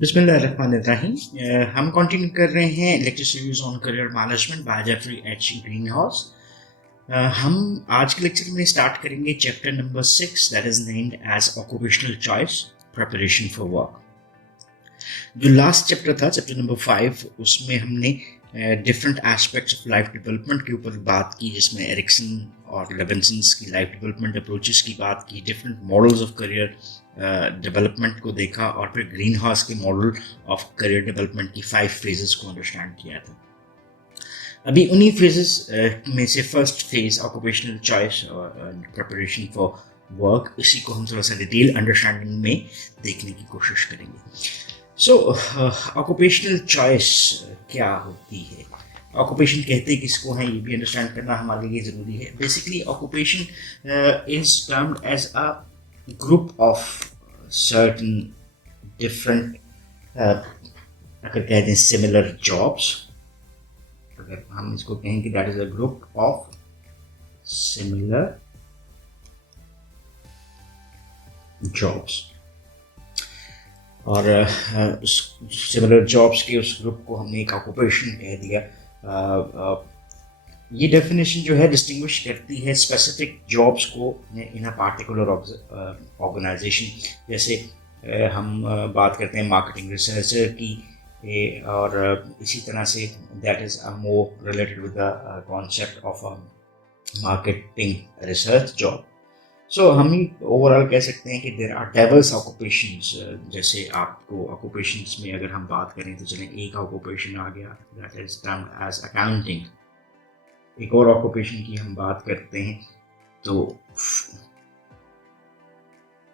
बिस्मिल्लाहिर्रहमानिर्रहीम। हम कंटिन्यू कर रहे हैं lecture series on career management by Jeffrey H Greenhaus. हम आज के लेक्चर में स्टार्ट करेंगे chapter number 6 that is named as occupational choice preparation for work. जो लास्ट चैप्टर था चैप्टर नंबर 5, उसमें हमने different aspects of life development के ऊपर बात की, जिसमें एरिक्सन और लेविन्सन की लाइफ डेवलपमेंट अप्रोचेस की बात की, different models of career development को देखा और फिर ग्रीन हाउस के मॉडल ऑफ करियर डेवलपमेंट की 5 फेजेस को अंडरस्टैंड किया था। अभी उन्हीं फेजेस में से फर्स्ट फेज ऑक्यूपेशनल चॉइस और प्रिपरेशन फॉर वर्क, इसी को हम थोड़ा सा डिटेल अंडरस्टैंडिंग में देखने की कोशिश करेंगे। सो ऑक्यूपेशनल चॉइस क्या होती है, ऑक्यूपेशन कहते किसको हैं, ये भी अंडरस्टैंड करना हमारे लिए ज़रूरी है। Basically occupation is termed as a group of certain different, अगर कहते हैं सिमिलर जॉब्स, अगर हम इसको कहें कि that is a group of similar jobs, और सिमिलर जॉब्स के उस ग्रुप को हमने एक ऑक्यूपेशन कह दिया। ये डेफिनेशन जो है डिस्टिंग्विश करती है स्पेसिफिक जॉब्स को इन अ पार्टिकुलर ऑर्गेनाइजेशन। जैसे हम बात करते हैं मार्केटिंग रिसर्चर की, और इसी तरह से that is a more related with the concept of a marketing research job. So हम ही ओवरऑल कह सकते हैं कि देर आर डाइवर्स ऑक्यूपेशंस। जैसे आपको ऑक्यूपेशंस में अगर हम बात करें तो चलें, एक ऑक्यूपेशन आ गया that is termed as accounting. एक और ऑक्यूपेशन की हम बात करते हैं तो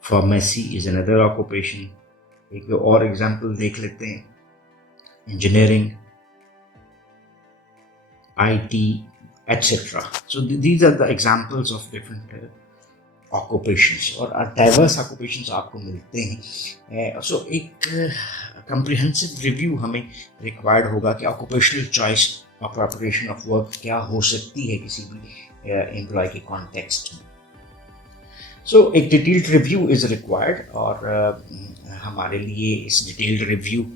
फार्मेसी इज अनदर ऑक्यूपेशन। एक और एग्जांपल देख लेते हैं, engineering, IT etcetera. So these are the examples of different occupations, और डाइवर्स ऑक्यूपेशंस आपको मिलते हैं। सो एक कंप्रिहेंसिव रिव्यू हमें रिक्वायर्ड होगा कि ऑक्यूपेशनल चॉइस और प्रिपरेशन ऑफ वर्क क्या हो सकती है किसी भी एम्प्लॉय के कॉन्टेक्स्ट में। सो एक डिटेल्ड रिव्यू इज रिक्वायर्ड, और हमारे लिए इस डिटेल्ड रिव्यू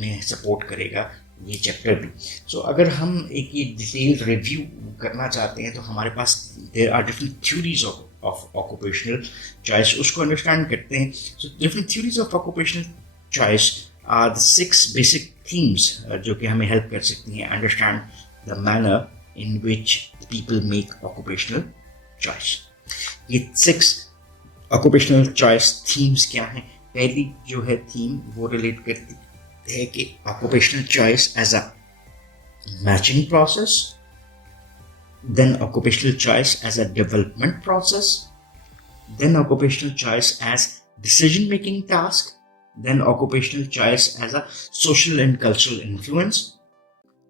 में सपोर्ट करेगा ये चैप्टर भी। सो अगर हम एक ये डिटेल्ड रिव्यू करना चाहते हैं तो हमारे पास there are different theories of occupational choice, उसको अंडरस्टैंड करते हैं। So different theories of occupational choice are the 6 basic themes जो कि हमें हेल्प कर सकती हैं understand the manner in which people make occupational choice. ये 6 ऑक्यूपेशनल चॉइस थीम्स क्या हैं? पहली जो है थीम वो रिलेट करती है कि occupational choice as a matching process, then occupational choice as a development process, then occupational choice as decision making task, then occupational choice as a social and cultural influence.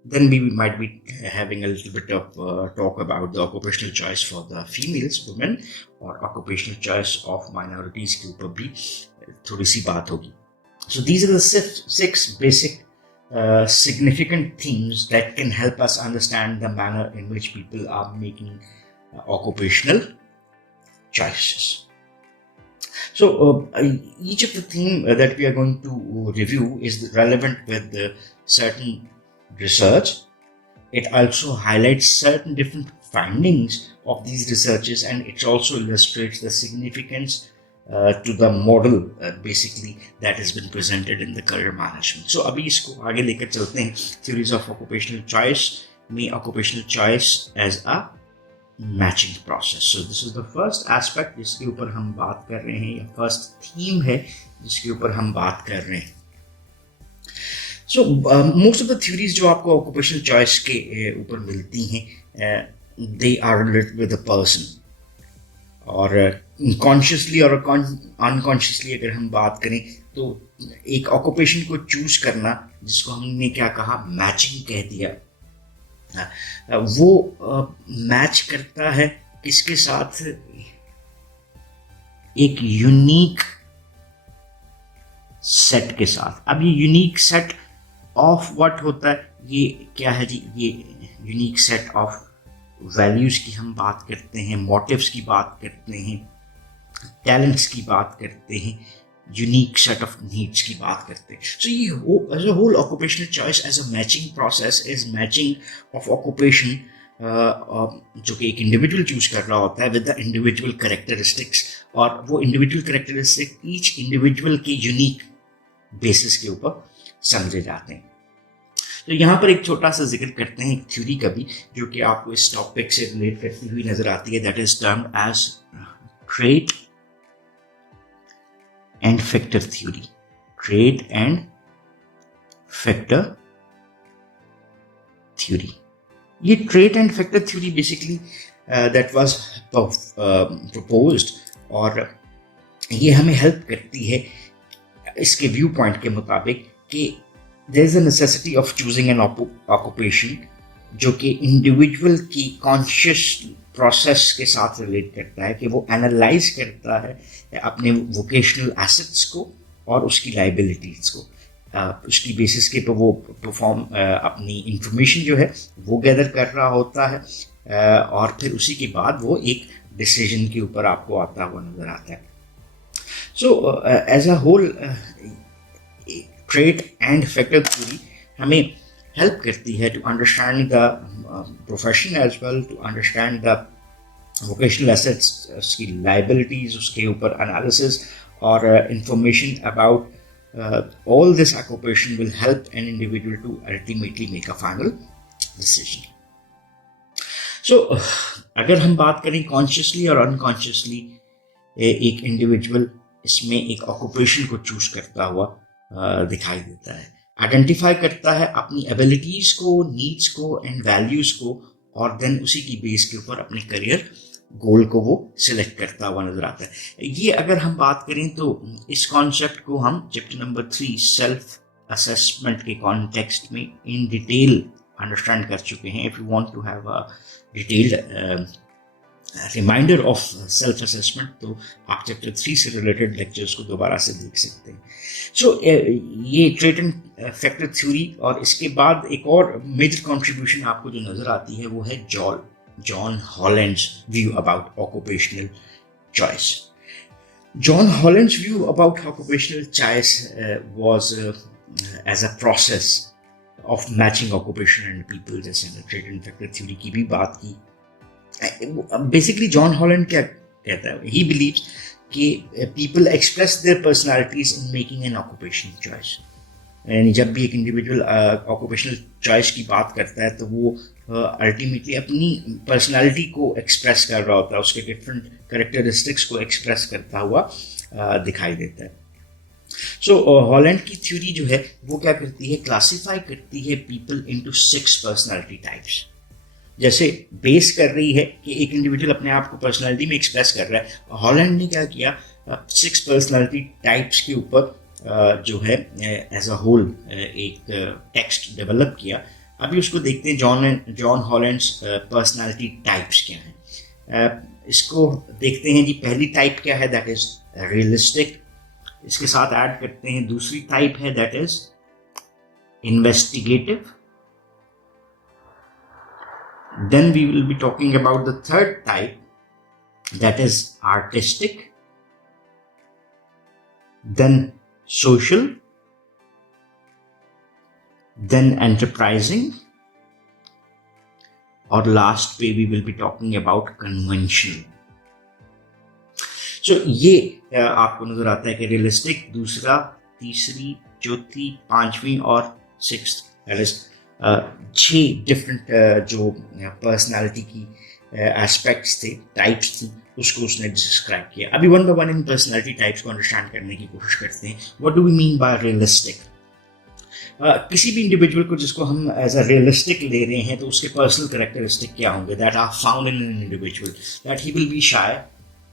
Then we might be having a little bit of talk about the occupational choice for the females, women, or occupational choice of minorities के ऊपर भी थोड़ी सी बात होगी. So these are the 6 basic significant themes that can help us understand the manner in which people are making occupational choices. So each of the theme that we are going to review is relevant with certain research. It also highlights certain different findings of these researches, and it also illustrates the significance to the model basically that has been presented in the career management. So अभी इसको आगे लेकर चलते हैं। Theories of occupational choice में occupational choice as a matching process. So this is the first aspect जिसके ऊपर हम बात कर रहे हैं, या first theme है जिसके ऊपर हम बात कर रहे हैं। So most of the theories जो आपको occupational choice के ऊपर मिलती हैं, they are related with the person, और कॉन्शियसली और अनकॉन्शियसली अगर हम बात करें तो एक ऑक्यूपेशन को चूज करना, जिसको हमने क्या कहा, मैचिंग कह दिया, वो मैच करता है किसके साथ, एक यूनिक सेट के साथ। अब ये यूनिक सेट ऑफ व्हाट होता है, ये क्या है जी, ये यूनिक सेट ऑफ वैल्यूज की हम बात करते हैं, मोटिव्स की बात करते हैं, टैलेंट्स की बात करते हैं, यूनिक सेट ऑफ नीड्स की बात करते हैं. सो ये as a whole occupational choice as a matching process is matching of occupation जो कि एक इंडिविजुअल चूज कर रहा होता है विद द इंडिविजुअल कैरेक्टरिस्टिक्स, और वो इंडिविजुअल कैरेक्टरिस्टिक ईच इंडिविजुअल के यूनिक बेसिस के ऊपर समझे जाते हैं. तो यहाँ पर एक छोटा सा जिक्र करते हैं एक थ्योरी का भी जो कि आपको इस टॉपिक से रिलेट करती हुई नजर आती है. That is termed as trait and factor theory. Trait and factor theory. ये trait and factor theory basically that was proposed, और ये हमें हेल्प करती है इसके व्यू पॉइंट के मुताबिक कि there is a necessity of choosing an occupation जो कि इंडिविजुअल की कॉन्शियस प्रोसेस के साथ रिलेट करता है, कि वो एनालाइज करता है अपने वोकेशनल एसेट्स को और उसकी लाइबिलिटीज को. उसकी बेसिस के पर वो अपनी इंफॉर्मेशन जो है वो गैदर कर रहा होता है, और फिर उसी के बाद वो एक डिसीजन के ऊपर आपको आता हुआ नजर आता है. So as a whole trait and factor theory हमें हेल्प करती है to understand the profession as well, to understand the vocational assets, उसकी लाइबिलिटीज, उसके ऊपर एनालिसिस और information about all this occupation will help an individual to ultimately make a final decision. So अगर हम बात करें कॉन्शियसली और अनकॉन्शियसली, एक इंडिविजुअल इसमें एक ऑक्यूपेशन को चूज करता हुआ दिखाई देता है, आइडेंटिफाई करता है अपनी एबिलिटीज को, नीड्स को एंड वैल्यूज को, और देन उसी की बेस के ऊपर अपने करियर गोल को वो सिलेक्ट करता हुआ नजर आता है. ये अगर हम बात करें तो इस कॉन्सेप्ट को हम चैप्टर नंबर 3 सेल्फ असेसमेंट के कॉन्टेक्स्ट में इन डिटेल अंडरस्टैंड कर चुके हैं. If you want to have a detailed reminder of self assessment तो आप चैप्टर 3 से रिलेटेड लेक्चर्स को दोबारा से देख सकते हैं. सो ये ट्रेट एंड फैक्टर थ्योरी, और इसके बाद एक और मेजर कॉन्ट्रीब्यूशन आपको जो नजर आती है वो है John Holland's view about occupational choice. John Holland's view about occupational choice was as a process of matching occupation and people, जैसे हमने ट्रेट एंड फैक्टर थ्योरी की भी बात की. बेसिकली जॉन हॉलैंड क्या कहता है? ही बिलीव्स कि people express their personalities in making an occupational choice. यानी जब भी एक इंडिविजुअल ऑक्यूपेशनल चॉइस की बात करता है तो वो अल्टीमेटली अपनी पर्सनालिटी को एक्सप्रेस कर रहा होता है, उसके डिफरेंट कैरेक्टरिस्टिक्स को एक्सप्रेस करता हुआ दिखाई देता है. सो हॉलैंड की थ्योरी जो है वो क्या करती है, क्लासीफाई करती है पीपल इनटू 6 पर्सनालिटी टाइप्स. जैसे बेस कर रही है कि एक इंडिविजुअल अपने आप को पर्सनालिटी में एक्सप्रेस कर रहा है, हॉलैंड ने क्या किया 6 पर्सनालिटी टाइप्स के ऊपर जो है एज अ होल एक टेक्स्ट डेवलप किया. अभी उसको देखते हैं जॉन हॉलैंड्स पर्सनालिटी टाइप्स क्या हैं. इसको देखते हैं जी. पहली टाइप क्या है, दैट इज रियलिस्टिक. इसके साथ ऐड करते हैं दूसरी टाइप है that is investigative. Then we will be talking about the third type that is artistic, then social, then enterprising, और last पे we will be talking about conventional. So ये आपको नजर आता है कि रियलिस्टिक, दूसरा, तीसरी, चौथी, पांचवी और सिक्स्थ, दैट इज 6 डिफरेंट जो पर्सनालिटी की एस्पेक्ट्स थे, टाइप्स थी, उसको उसने डिस्क्राइब किया. अभी वन बाय वन इन पर्सनालिटी टाइप्स को अंडरस्टैंड करने की कोशिश करते हैं. What do we mean by realistic? किसी भी इंडिविजुअल को जिसको हम एज अ रियलिस्टिक ले रहे हैं तो उसके पर्सनल कैरेक्टरिस्टिक क्या होंगे? That are found in an individual, that he will be shy,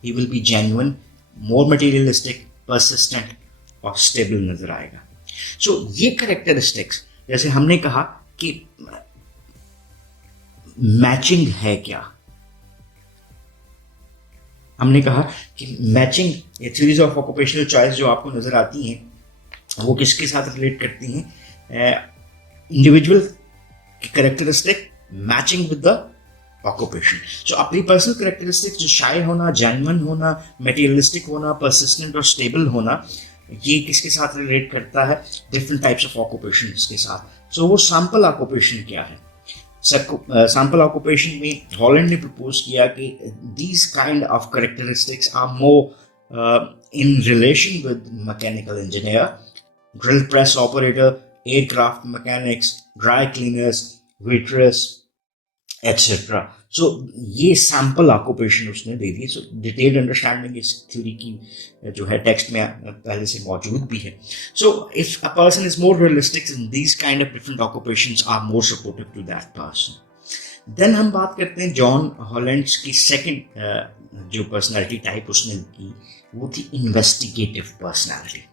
he will be genuine, more materialistic, persistent और स्टेबल नजर आएगा. सो ये कैरेक्टरिस्टिक्स, जैसे हमने कहा कि मैचिंग है क्या, हमने कहा कि matching theories of occupational choice जो आपको नजर आती हैं वो किसके साथ रिलेट करती हैं? इंडिविजुअल की characteristic matching with the occupation. So अपनी पर्सनल कैरेक्टरिस्टिक जो शाय होना, जेन्युइन होना, मटेरियलिस्टिक होना, परसिस्टेंट और स्टेबल होना, ये किसके साथ रिलेट करता है? डिफरेंट टाइप्स ऑफ ऑक्यूपेशंस के साथ। सो वो सैंपल ऑक्यूपेशन क्या है? सैंपल ऑक्यूपेशन में हॉलैंड ने प्रपोज किया कि these kind of characteristics are more in relation with mechanical engineer, drill press operator, aircraft mechanics, dry cleaners, waitress etcetera. So ये सैम्पल ऑक्यूपेशन उसने दे दी। सो डिटेल्ड अंडरस्टैंडिंग इस थ्योरी की जो है टेक्स्ट में पहले से मौजूद भी है। So if a person is more realistic in these kind of different occupations are more supportive to that person. Then हम बात करते हैं जॉन हॉलैंड की सेकंड जो पर्सनालिटी टाइप उसने की, वो थी इन्वेस्टिगेटिव पर्सनालिटी।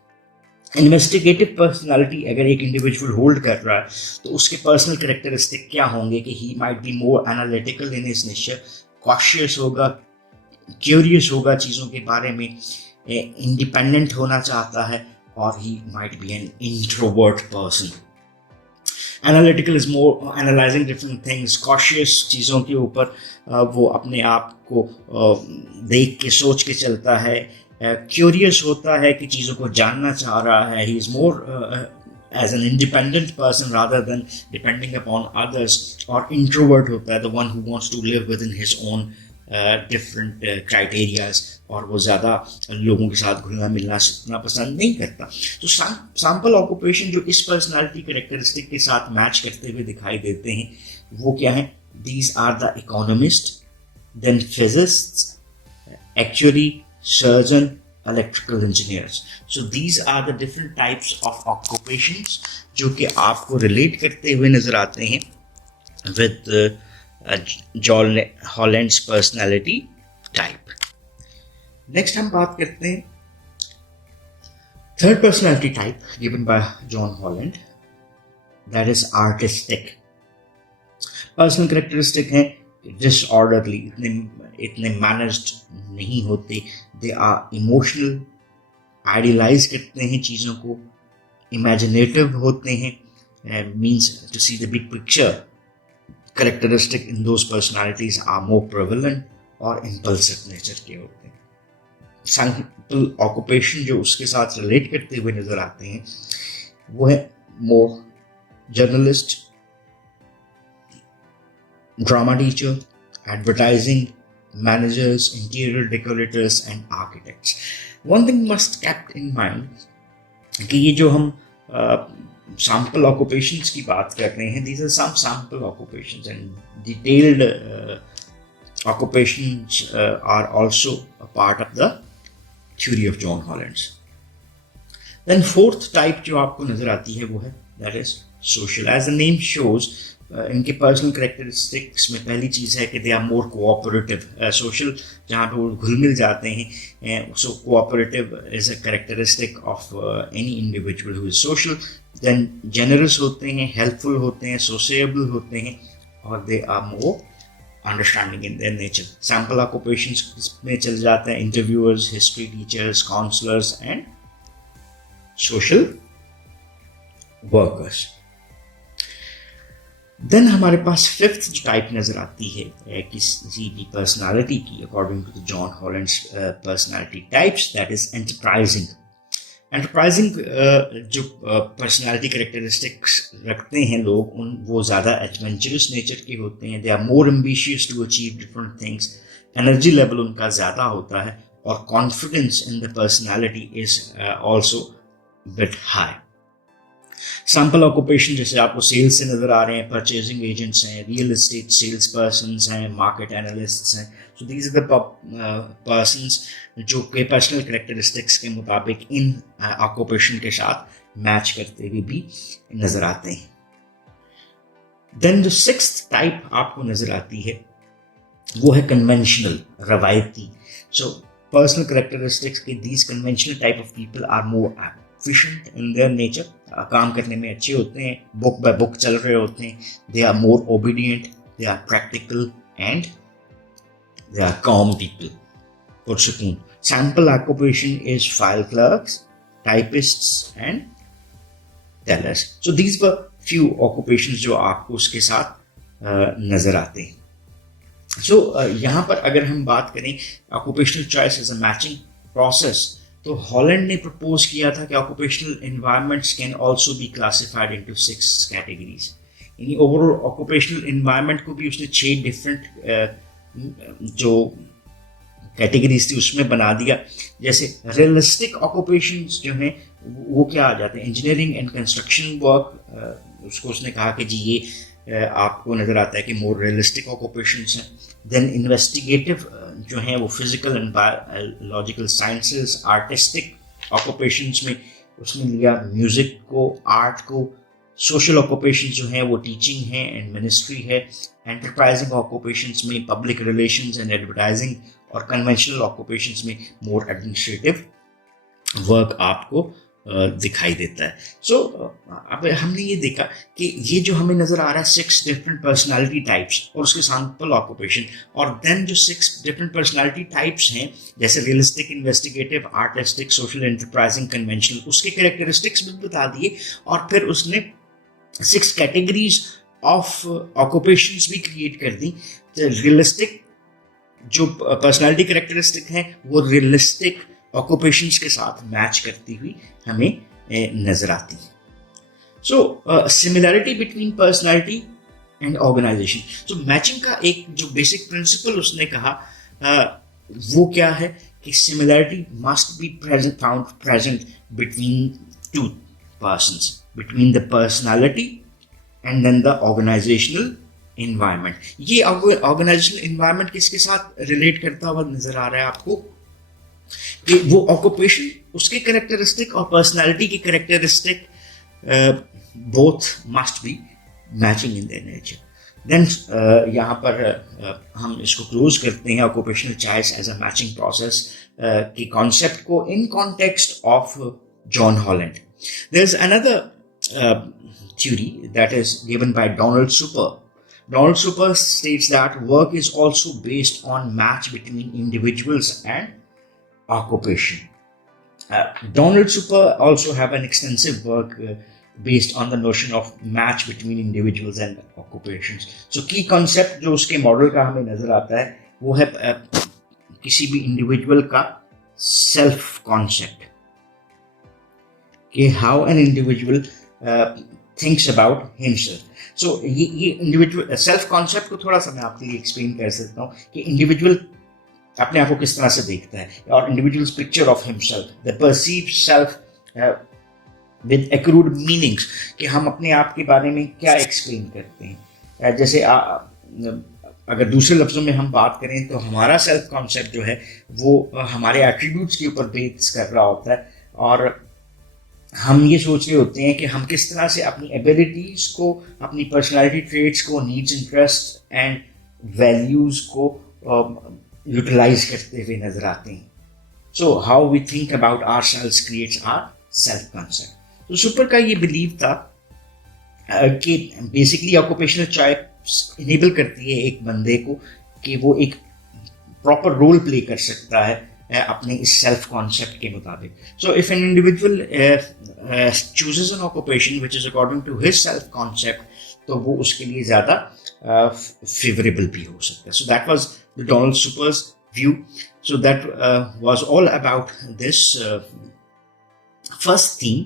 इन्वेस्टिगेटिव पर्सनालिटी अगर एक इंडिविजुअल होल्ड कर रहा है तो उसके पर्सनल कैरेक्टरिस्टिक क्या होंगे कि he might be more analytical in his nature, cautious होगा, क्यूरियस होगा चीज़ों के बारे में, इंडिपेंडेंट होना चाहता है, और he might be an introvert person. Analytical is more analysing different things, cautious चीज़ों के ऊपर वो अपने आप को देख के सोच के चलता है, क्यूरियस होता है कि चीज़ों को जानना चाह रहा है, he is more as an independent person rather than depending upon others, और इंट्रोवर्ट होता है the one who wants to live with in his own different criterias, और वो ज़्यादा लोगों के साथ घुलना मिलना इतना पसंद नहीं करता। तो सैम्पल ऑक्यूपेशन जो इस पर्सनालिटी कैरेक्टरिस्टिक के साथ मैच करते हुए दिखाई देते हैं वो क्या है? These are the economist, then physicists, actually, surgeon, electrical engineers. So these are the different types of occupations जो कि आपको relate करते हुए नजर आते हैं with John Holland's personality type. Next हम बात करते हैं third personality type given by John Holland, that is artistic. Personal characteristic है डिसऑर्डरली, इतने मैनेज्ड नहीं होते, दे आर इमोशनल, आइडियलाइज करते हैं चीज़ों को, इमेजिनेटिव होते हैं, means to see the big picture. Characteristic in those personalities are more prevalent और इम्पल्सिव नेचर के होते हैं। सैंपल ऑक्यूपेशन जो उसके साथ रिलेट करते हुए नजर आते हैं वो है मोर journalist, drama teacher, advertising managers, interior decorators and architects. One thing must kept in mind कि ये जो हम sample occupations की बात कर रहे हैं, these are some sample occupations and detailed occupations are also a part of the theory of John Holland's. Then fourth type जो आपको नजर आती है वो है that is social. As the name shows, इनके पर्सनल करेक्टरिस्टिक्स में पहली चीज़ है कि they are more cooperative, social, जहाँ पे वो घुल मिल जाते हैं। So cooperative is a characteristic of any individual who is social. Then generous होते हैं, हेल्पफुल होते हैं, सोशिएबल होते हैं, और they are more understanding in their nature. Sample occupations में चल जाते हैं interviewers, history teachers, counsellors and social workers. Then हमारे पास फिफ्थ जो टाइप नजर आती है किसी भी पर्सनालिटी की according to the John Holland's personality types, that is enterprising. Enterprising जो पर्सनालिटी कैरेक्टरिस्टिक्स रखते हैं लोग, वो ज़्यादा एडवेंचरस नेचर के होते हैं। They are more ambitious to achieve different things, energy level उनका ज़्यादा होता है, और confidence in the personality is also bit high. Sample occupation जैसे आपको सेल्स से नजर आ रहे हैं, परचेजिंग एजेंट्स हैं, रियल एस्टेट सेल्स पर्सन्स हैं, मार्केट एनालिस्ट्स हैं। So these are the persons जो के पर्सनल कैरेक्टरिस्टिक्स के मुताबिक इन ऑक्यूपेशन के साथ मैच करते हुए भी नजर आते हैं। देन जो सिक्स्थ टाइप आपको नजर आती है वो है कन्वेंशनल, रवायती। सो पर्सनल कैरेक्टरिस्टिक्स के these conventional type of people are more efficient in their nature, काम करने में अच्छे होते हैं, बुक बाय बुक चल रहे होते हैं, they are more obedient, they are practical and they are calm people. पुरसकून। Sample occupation is file clerks, typists and tellers. So these were few occupations जो आपको उसके साथ नजर आते हैं। So यहाँ पर अगर हम बात करें occupational choice as a matching process, तो हॉलैंड ने प्रपोज किया था कि occupational environments can also be classified into 6 categories. यानी ओवरऑल ऑक्यूपेशनल एनवायरनमेंट को भी उसने 6 डिफरेंट जो कैटेगरीज थी उसमें बना दिया। जैसे रियलिस्टिक ऑक्यूपेशंस जो हैं वो क्या आ जाते हैं, इंजीनियरिंग एंड कंस्ट्रक्शन वर्क, उसको उसने कहा कि जी ये आपको नज़र आता है कि मोर रियलिस्टिक ऑक्यूपेशंस हैं। देन इन्वेस्टिगेटिव जो हैं वो physical and biological sciences. Artistic occupations में उसने लिया म्यूज़िक को, आर्ट को। सोशल ऑक्यूपेशंस जो हैं वो टीचिंग है एंड मिनिस्ट्री है। एंटरप्राइजिंग ऑक्यूपेशंस में पब्लिक रिलेशंस एंड एडवर्टाइजिंग, और कन्वेंशनल ऑक्यूपेशंस में मोर एडमिनिस्ट्रेटिव वर्क आपको दिखाई देता है। सो अब हमने ये देखा कि ये जो हमें नज़र आ रहा है 6 डिफरेंट पर्सनालिटी टाइप्स और उसके सैंपल ऑक्यूपेशन, और देन जो 6 डिफरेंट पर्सनालिटी टाइप्स हैं जैसे realistic, investigative, artistic, social, enterprising, conventional, उसके कैरेक्टरिस्टिक्स भी बता दिए। और फिर उसने 6 कैटेगरीज ऑफ ऑक्यूपेशंस भी क्रिएट कर दी। रियलिस्टिक जो पर्सनालिटी कैरेक्टरिस्टिक हैं वो रियलिस्टिक ऑक्यूपेशंस के साथ मैच करती हुई हमें नजर आती है। So similarity between personality and organization. So matching का एक जो बेसिक प्रिंसिपल उसने कहा वो क्या है कि similarity must be found present between 2 persons, between the personality and then the organizational environment. ये ऑर्गेनाइजेशनल इन्वायरमेंट किसके साथ रिलेट करता हुआ नजर आ रहा है आपको कि वो ऑक्यूपेशन, उसके कैरेक्टरिस्टिक और पर्सनालिटी की characteristic both must be matching in their nature. Then यहाँ पर हम इसको क्लोज करते हैं occupational choice as a matching process के कॉन्सेप्ट को in context of John Holland. There is another theory that is given by Donald Super. Donald Super states that work is also based on match between individuals and occupation. Donald Super also have an extensive work based on the notion of match between individuals and occupations. So key concept जो उसके model का हमें नजर आता है वो है किसी भी इंडिविजुअल का सेल्फ कॉन्सेप्ट, कि how an individual thinks about himself. So ये इंडिविजुअल सेल्फ कॉन्सेप्ट को थोड़ा सा मैं आपके लिए एक्सप्लेन कर सकता हूँ कि इंडिविजुअल अपने आप को किस तरह से देखता है, और individuals picture of himself, the perceived self with accrued meanings, कि हम अपने आप के बारे में क्या एक्सप्लेन करते हैं। जैसे अगर दूसरे लफ्ज़ों में हम बात करें तो हमारा सेल्फ कॉन्सेप्ट जो है वो हमारे एट्रीब्यूट्स के ऊपर बेस कर रहा होता है, और हम ये सोच रहे होते हैं कि हम किस तरह से अपनी एबिलिटीज़ को, अपनी पर्सनालिटी ट्रेट्स को, नीड्स, इंटरेस्ट एंड वैल्यूज़ को यूटिलाइज करते हुए नजर आते हैं। So how we think about our selves creates our self concept. तो सुपर का ये बिलीव था कि बेसिकली ऑक्यूपेशनल चॉइस इनेबल करती है एक बंदे को कि वो एक प्रॉपर रोल प्ले कर सकता है अपने इस सेल्फ कॉन्सेप्ट के मुताबिक। So if an individual chooses an occupation which is according to his self concept, तो वो उसके लिए ज़्यादा फेवरेबल भी हो सकता है। So that was the Donald supers view. So that was all about this first theme.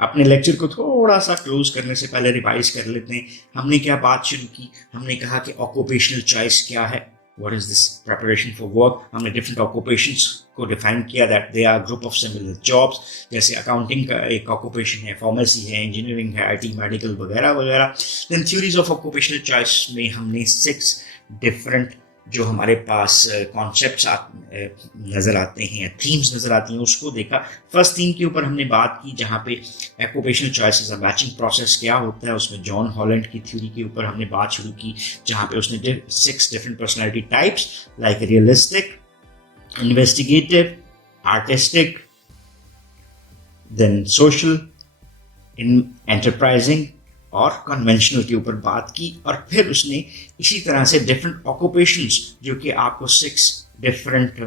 अपने लेक्चर को थोड़ा सा क्लोज करने से पहले रिवाइज कर लेते हैं। हमने क्या बात शुरू की, हमने कहा कि ऑक्यूपेशनल चॉइस क्या है, what is this preparation for work। हमने different occupations को define किया that they are group of similar jobs, जैसे accounting का एक occupation है, pharmacy है, engineering है, IT, medical वगैरह वगैरह। then theories of occupational choice में हमने 6 different जो हमारे पास कॉन्सेप्ट्स नज़र आते हैं, थीम्स नज़र आती हैं, उसको देखा। फर्स्ट थीम के ऊपर हमने बात की जहाँ पे occupational choice as a matching process क्या होता है, उसमें जॉन हॉलैंड की थ्योरी के ऊपर हमने बात शुरू की, जहाँ पे उसने 6 different personality types like realistic, investigative, artistic, then social, enterprising और कन्वेंशनल के ऊपर बात की। और फिर उसने इसी तरह से डिफरेंट ऑक्यूपेशंस जो कि आपको 6 डिफरेंट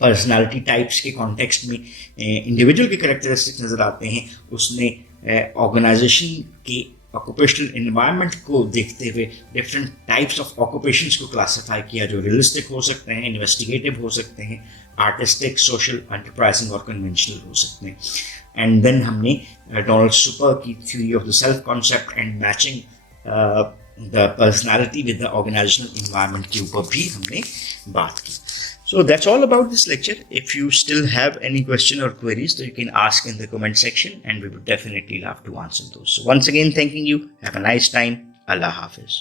पर्सनालिटी टाइप्स के कॉन्टेक्स्ट में इंडिविजुअल के कैरेक्टरिस्टिक्स नज़र आते हैं, उसने ऑर्गेनाइजेशन के ऑक्यूपेशनल इन्वायरमेंट को देखते हुए डिफरेंट टाइप्स ऑफ ऑक्यूपेशंस को क्लासिफाई किया, जो रियलिस्टिक हो सकते हैं, इन्वेस्टिगेटिव हो सकते हैं, आर्टिस्टिक, सोशल, एंटरप्राइजिंग और कन्वेंशनल हो सकते हैं. एंड देन हमने डोनाल्ड सुपर की theory of the self concept and matching the personality with the organizational environment के ऊपर भी हमने बात की. So that's all about this lecture. If you still have any question or queries, so you can ask in the comment section and we would definitely love to answer those. So once again, thanking you. Have a nice time. Allah Hafiz.